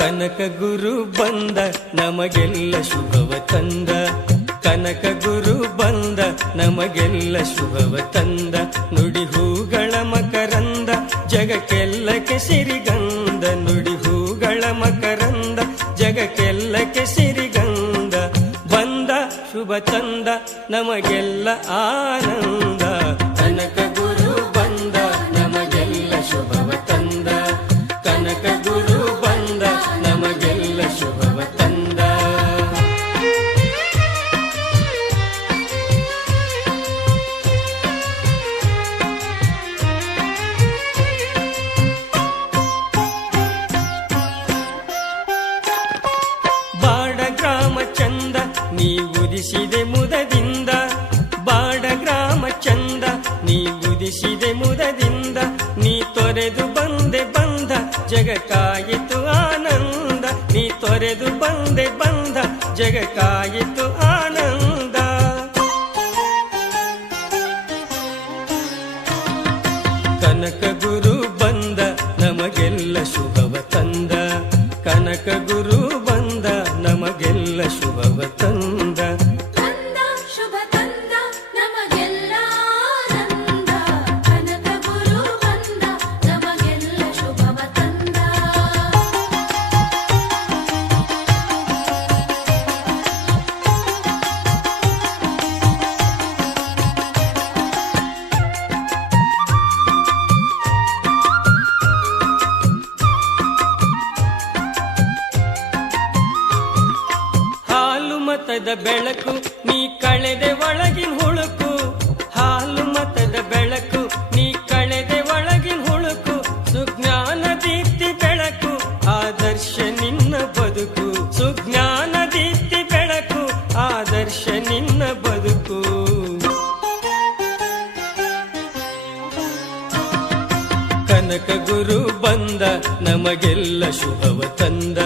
ಕನಕ ಗುರು ಬಂದ ನಮಗೆಲ್ಲ ಶುಭವ ತಂದ. ಕನಕ ಗುರು ಬಂದ ನಮಗೆಲ್ಲ ಶುಭವ ತಂದ. ನುಡಿ ಹೂಗಳ ಮಕರಂದ, ಜಗಕ್ಕೆಲ್ಲಕ್ಕೆ ಸಿರಿಗಂಧ ನುಡಿ ಹೂಗಳ ಮಕರಂದ, ಜಗಕ್ಕೆಲ್ಲಕ್ಕೆ ಸಿರಿಗಂಧ ಬಂದ, ಶುಭ ತಂದ, ನಮಗೆಲ್ಲ ಆನಂದ. ಕನಕ ಗುರು ಬಂದ, ನಮಗೆಲ್ಲ ಶುಭವ ತಂದ. ಕನಕ ಗುರು ಚಂದ, ನೀ ಉದಿಸಿದೆ ಮುದದಿಂದ. ಬಾಡ ಗ್ರಾಮ ಚಂದ, ನೀ ಉದಿಸಿದೆ ಮುದದಿಂದ. ನೀ ತೊರೆದು ಬಂದೆ ಬಂದ, ಜಗಕ್ಕಾಯಿತು ಆನಂದ. ನೀ ತೊರೆದು ಬಂದೆ ಬಂದ, ಜಗಕ್ಕಾಯಿತು ಆನಂದ. ಕನಕ ಗುರು ಬಂದ, ನಮಗೆಲ್ಲ ಶುಭವ ನಮಗೆಲ್ಲ ಶುಭವ ತಂದ ಮತದ ಬೆಳಕು, ನೀ ಕಳೆದೆ ಒಳಗಿನ ಹುಳುಕು. ಹಾಲು ಮತದ ಬೆಳಕು, ನೀ ಕಳೆದೆ ಒಳಗಿನ ಹುಳುಕು. ಸುಜ್ಞಾನ ದೀಪ್ತಿ ಬೆಳಕು, ಆದರ್ಶ ನಿನ್ನ ಬದುಕು. ಸುಜ್ಞಾನ ದೀಪ್ತಿ ಬೆಳಕು, ಆದರ್ಶ ನಿನ್ನ ಬದುಕು. ಕನಕ ಗುರು ಬಂದ, ನಮಗೆಲ್ಲ ಶುಭವ ತಂದ.